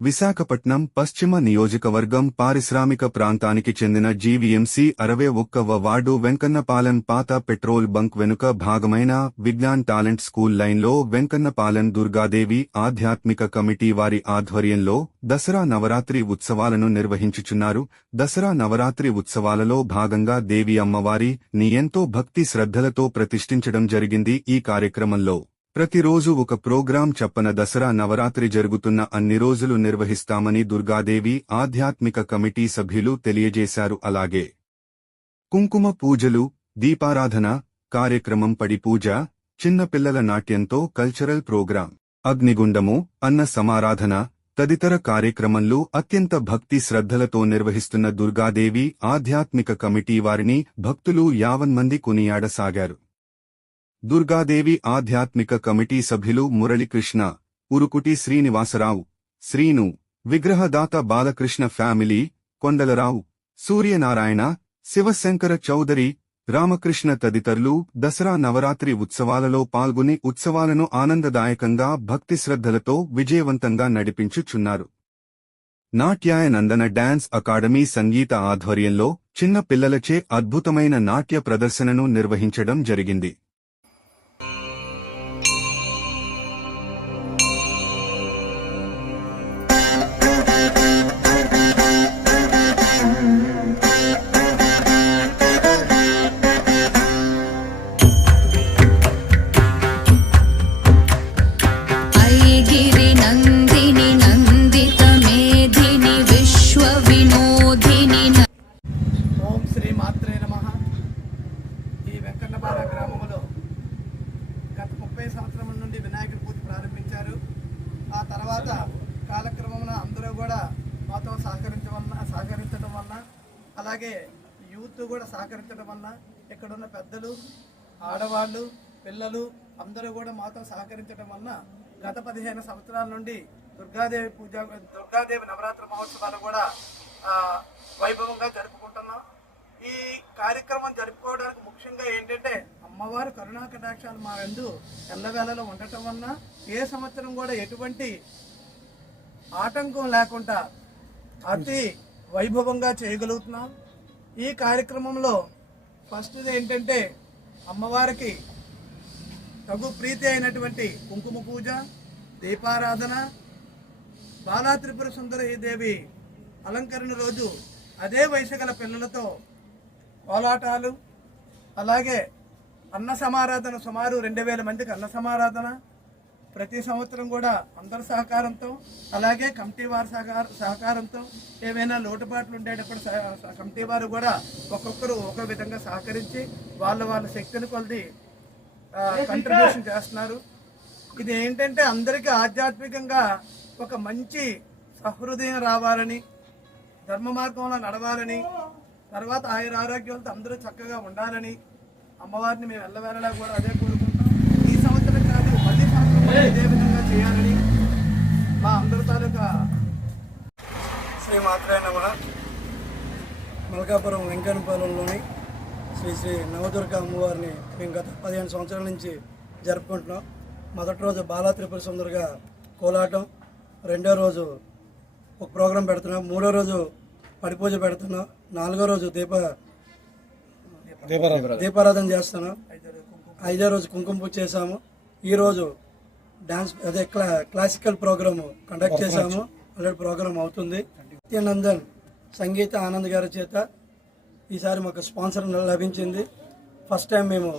విశాఖపట్నం పశ్చిమ నియోజకవర్గం పారిశ్రామిక ప్రాంతానికి చెందిన జీవీఎంసీ అరవై ఒక్కవ వార్డు వెంకన్నపాలెం పాత పెట్రోల్ బంక్ వెనుక భాగమైన విజ్ఞాన్ టాలెంట్ స్కూల్ లైన్లో వెంకన్నపాలెం దుర్గాదేవి ఆధ్యాత్మిక కమిటీ వారి ఆధ్వర్యంలో దసరా నవరాత్రి ఉత్సవాలను నిర్వహించుచున్నారు. దసరా నవరాత్రి ఉత్సవాలలో భాగంగా దేవి అమ్మవారి ని ఎంతో భక్తి శ్రద్ధలతో ప్రతిష్ఠించడం జరిగింది ఈ కార్యక్రమంలో. ప్రతిరోజు ఒక ప్రోగ్రాం చెప్పన దసరా నవరాత్రి జరుగుతున్న అన్ని రోజులు నిర్వహిస్తామని దుర్గాదేవి ఆధ్యాత్మిక కమిటీ సభ్యులు తెలియజేశారు. అలాగే కుంకుమ పూజలు దీపారాధన కార్యక్రమం పడి పూజ చిన్నపిల్లల నాట్యంతో కల్చరల్ ప్రోగ్రాం అగ్నిగుండము అన్న సమారాధన తదితర కార్యక్రమంలో అత్యంత భక్తి శ్రద్ధలతో నిర్వహిస్తున్న దుర్గాదేవి ఆధ్యాత్మిక కమిటీ వారిని భక్తులు యావన్మంది కొనియాడసాగారు. దుర్గాదేవి ఆధ్యాత్మిక కమిటీ సభ్యులు మురళీకృష్ణ ఉరుకుటి శ్రీనివాసరావు శ్రీను విగ్రహదాత బాలకృష్ణ ఫ్యామిలీ కొండలరావు సూర్యనారాయణ శివశంకర చౌదరి రామకృష్ణ తదితరులు దసరా నవరాత్రి ఉత్సవాలలో పాల్గొని ఉత్సవాలను ఆనందదాయకంగా భక్తి శ్రద్ధలతో విజయవంతంగా నడిపించుచున్నారు. నాట్యాయనందన డాన్స్ అకాడమీ సంగీత ఆధ్వర్యంలో చిన్న పిల్లలచే అద్భుతమైన నాట్య ప్రదర్శనను నిర్వహించడం జరిగింది. తర్వాత కాలక్రమమున అందరూ కూడా మాతో సహకరించడం వలన సహకరించడం వలన అలాగే యూత్ కూడా సహకరించడం వలన ఇక్కడున్న పెద్దలు ఆడవాళ్ళు పిల్లలు అందరూ కూడా మాతో సహకరించడం వలన గత పదిహేను సంవత్సరాల నుండి దుర్గాదేవి పూజ దుర్గాదేవి నవరాత్రి మహోత్సవాలు కూడా వైభవంగా జరుపుకుంటున్నాం. ఈ కార్యక్రమం జరుపుకోవడానికి అమ్మవారు కరుణా కటాక్షాలు మా రెండు ఎల్లవేళలో ఉండటం వలన ఏ సంవత్సరం కూడా ఎటువంటి ఆటంకం లేకుండా అతి వైభవంగా చేయగలుగుతున్నాం. ఈ కార్యక్రమంలో ఫస్ట్ ఏంటంటే అమ్మవారికి తగు ప్రీతి అయినటువంటి కుంకుమ పూజ దీపారాధన బాలా త్రిపుర దేవి అలంకరణ రోజు అదే వయసు గల పిల్లలతో కోలాటాలు అలాగే అన్న సమారాధన సుమారు రెండు వేల మందికి అన్న సమారాధన. ప్రతి సంవత్సరం కూడా అందరి సహకారంతో అలాగే కమిటీ వారి సహకార సహకారంతో ఏవైనా లోటుపాట్లు ఉండేటప్పుడు కమిటీ వారు కూడా ఒక్కొక్కరు ఒక విధంగా సహకరించి వాళ్ళ వాళ్ళ శక్తిని కొలిది కంట్రిబ్యూషన్ చేస్తున్నారు. ఇది ఏంటంటే అందరికీ ఆధ్యాత్మికంగా ఒక మంచి సహృదయం రావాలని ధర్మ మార్గంలో నడవాలని తర్వాత ఆయుర ఆరోగ్యాలతో అందరూ చక్కగా ఉండాలని అమ్మవారిని మేము వెళ్ళవేళలా కూడా అదే కోరుకుంటాం ఈ సంవత్సరం కాదు మళ్ళీ సంవత్సరం ఇదే విధంగా చేయాలని మా అందరి తాలూకా శ్రీ మాత్రే నమ. మల్కాపురం వెంకన్నపాలెంలోని శ్రీ శ్రీ నవదుర్గ అమ్మవారిని మేము గత పదిహేను సంవత్సరాల నుంచి జరుపుకుంటున్నాం. మొదటి రోజు బాలా త్రిపుర సుందరిగా కోలాటం రెండో రోజు ఒక ప్రోగ్రాం పెడుతున్నాం మూడో రోజు పడిపూజ పెడుతున్నాం నాలుగో రోజు దీప దీపారాధన చేస్తున్నాం ఐదో రోజు కుంకుమ పూజ చేసాము ఈ రోజు డాన్స్ అదే క్లా క్లాసికల్ ప్రోగ్రామ్ కండక్ట్ చేశాము. ఆల్రెడీ ప్రోగ్రామ్ అవుతుంది. నిత్యానందన్ సంగీత ఆనంద్ గారి చేత ఈసారి మాకు స్పాన్సర్ లభించింది. ఫస్ట్ టైం మేము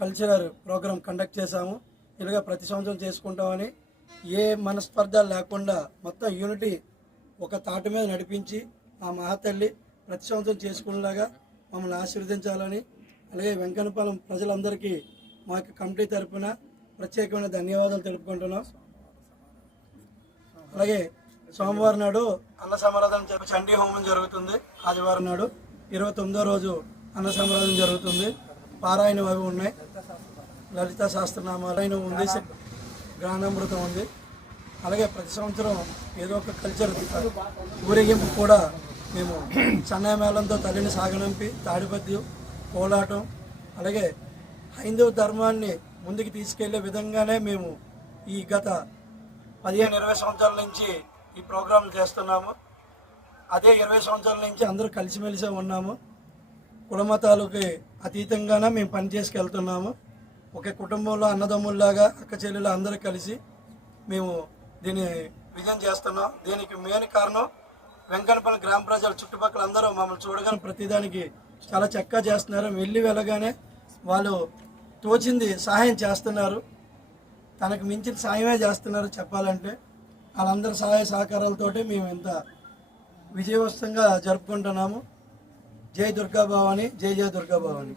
కల్చరల్ ప్రోగ్రామ్ కండక్ట్ చేశాము. ఇలాగ ప్రతి సంవత్సరం చేసుకుంటామని ఏ మనస్పర్ధ లేకుండా మొత్తం యూనిటీ ఒక తాటి మీద నడిపించి ఆ మహాతల్లి ప్రతి సంవత్సరం చేసుకునేలాగా మమ్మల్ని ఆశీర్వదించాలని అలాగే వెంకన్నపాలెం ప్రజలందరికీ మా యొక్క కమిటీ తరపున ప్రత్యేకమైన ధన్యవాదాలు తెలుపుకుంటున్నాం. అలాగే సోమవారం నాడు అన్న సమారాధన జరిపి చండీ హోమం జరుగుతుంది. ఆదివారం నాడు ఇరవై తొమ్మిదో రోజు అన్న సమారాధన జరుగుతుంది. పారాయణం అవి ఉన్నాయి. లలిత శాస్త్రనామాలైన ఉంది. గానామృతం ఉంది. అలాగే ప్రతి సంవత్సరం ఏదో ఒక కల్చర్ ఊరేగింపు కూడా మేము సన్నాయ మేళంతో తల్లిని సాగనంపి తాడిపద్యం కోలాటం అలాగే హైందవ ధర్మాన్ని ముందుకు తీసుకెళ్ళే విధంగానే మేము ఈ గత పదిహేను ఇరవై సంవత్సరాల నుంచి ఈ ప్రోగ్రాం చేస్తున్నాము. అదే ఇరవై సంవత్సరాల నుంచి అందరూ కలిసిమెలిసే ఉన్నాము. కులమతాలకి అతీతంగానే మేము పని చేసుకెళ్తున్నాము. ఒక కుటుంబంలో అన్నదమ్ముల్లాగా అక్క చెల్లెలు అందరూ కలిసి మేము దీన్ని విజయం చేస్తున్నాం. దీనికి మెయిన్ కారణం వెంకటపల్లి గ్రామ ప్రజలు చుట్టుపక్కల అందరూ మమ్మల్ని చూడగానే ప్రతిదానికి చాలా చక్కగా చేస్తున్నారు. వెళ్ళి వెళ్ళగానే వాళ్ళు తోచింది సహాయం చేస్తున్నారు. తనకు మించిన సాయమే చేస్తున్నారు చెప్పాలంటే. వాళ్ళందరి సహాయ సహకారాలతోటి మేము ఇంత విజయవంతంగా జరుపుకుంటున్నాము. జై దుర్గాభావాని జై జై దుర్గాభవాని.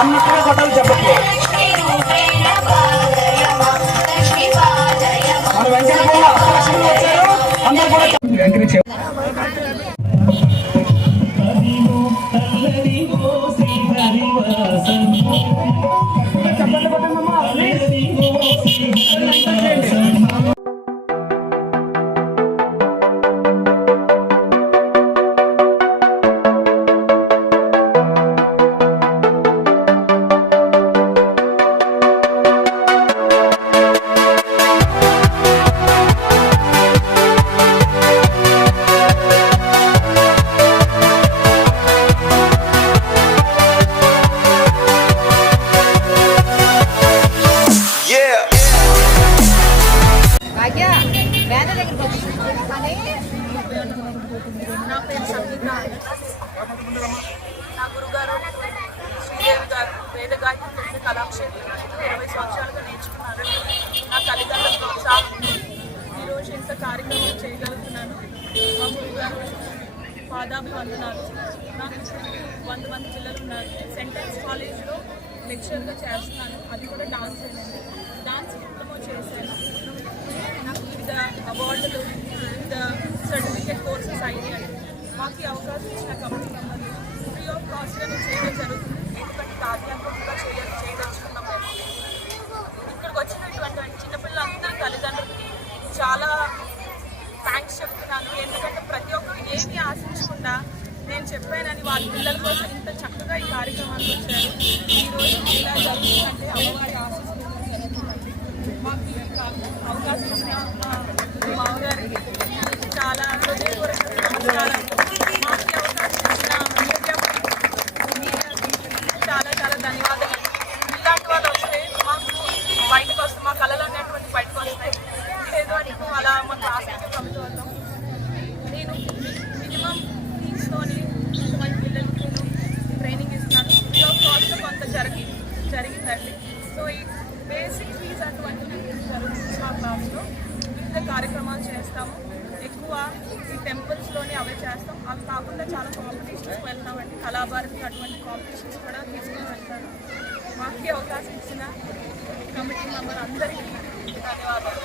అన్ని కూడా కొట్టాలి చెప్పట్లేదు. మన కూడా అందరూ కూడా పాదాభివందనాలు. నాకు వంద మంది పిల్లలు ఉన్నారు సెంటెన్స్ కాలేజ్లో లెక్చర్గా చేస్తున్నాను. అది కూడా డాన్స్ అయినండి డాన్స్ డిప్లొమా చేశాను. నాకు వివిధ అవార్డులు వివిధ సర్టిఫికేట్ కోర్సెస్ అయ్యాయి మాకు ఈ అవకాశం ఇచ్చిన కమిటీ మెంబర్లు ఫ్రీ ఆఫ్ కాస్ట్గా నేను చేయడం జరుగుతుంది. ఎందుకంటే ఆధ్యాత్మికంగా చేయడం చేయదలుచుకున్నాం ఇక్కడికి వచ్చినటువంటి చిన్నపిల్లలందరూ తల్లిదండ్రులకి చాలా థ్యాంక్స్ చెప్తున్నాను. ఎందుకంటే ఏమి ఆశించకుండా నేను చెప్పానని వాళ్ళ పిల్లల కోసం ఇంత చక్కగా ఈ కార్యక్రమానికి వచ్చారు. ఈ రోజు ఇలా జరుగుతుందంటే అమ్మవారి ఆశిస్తున్నారు జరుగుతుంది మాకు ఈ కా- అవకాశం ఇచ్చిన మా మామగారికి చాలా హృదయపూర్వక నమస్కారాలు మాకు ఈ అవకాశం ఇచ్చిన మీడియా మీడియాకి చాలా చాలా ధన్యవాదాలు ఇలాంటి వాళ్ళు వస్తే మాకు బయటకు వస్తే మా కళలు అనేటువంటి బయటకు వస్తాయి లేదు అంటే అలా మాకు ఆసక్తి ప్రభుత్వం నేను మినిమం ఫీజుతోని కొంతమంది పిల్లలకి నేను ట్రైనింగ్ ఇస్తున్నాను ఫ్రీ ఆఫ్ కాస్ట్ కొంత జరిగి జరిగిందండి సో ఈ బేసిక్ ఫీజ్ అటువంటివి జరుగుతుంది మా క్లాస్లో వివిధ కార్యక్రమాలు చేస్తాము. ఎక్కువ ఈ టెంపుల్స్లోనే అవే చేస్తాం. అవి కాకుండా చాలా కాంపిటీషన్స్కి వెళ్తామండి. కళాభారతి అటువంటి కాంపిటీషన్స్ కూడా తీసుకుని వెళ్తాను మాకు అవకాశం ఇచ్చిన కమిటీ మెంబర్ అందరికీ ధన్యవాదాలు.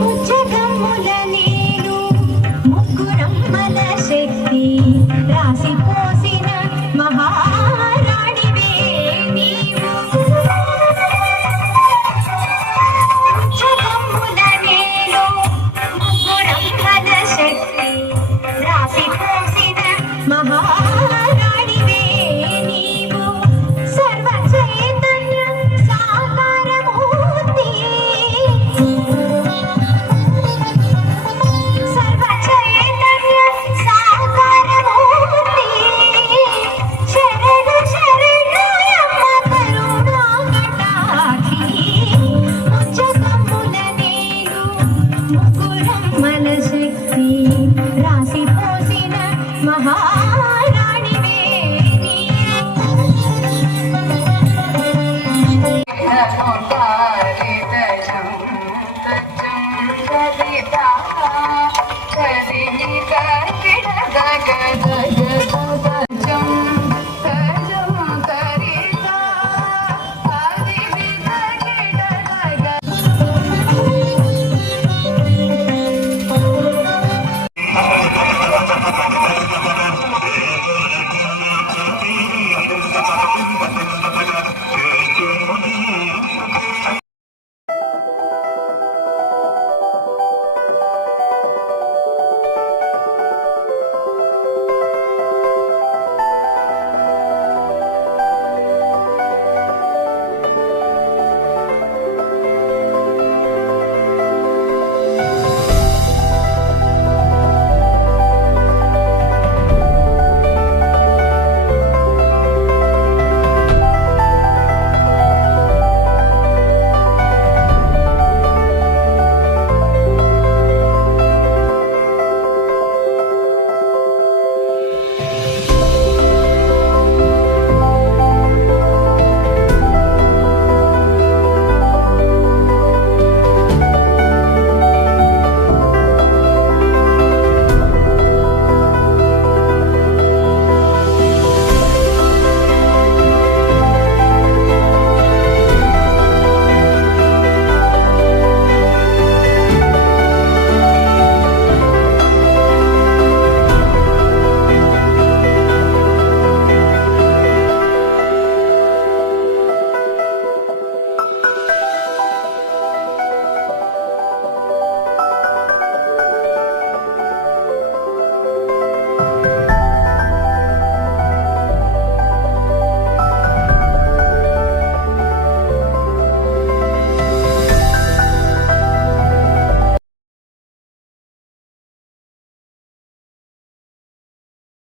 ముచ్చటముల Xin